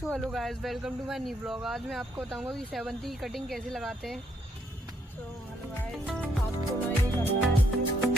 So hello guys, welcome to my new blog. आज मैं आपको बताऊंगा कि सेवंती की कटिंग कैसे लगाते हैं। सो हेलो गाइस, आपको ना ये करना है।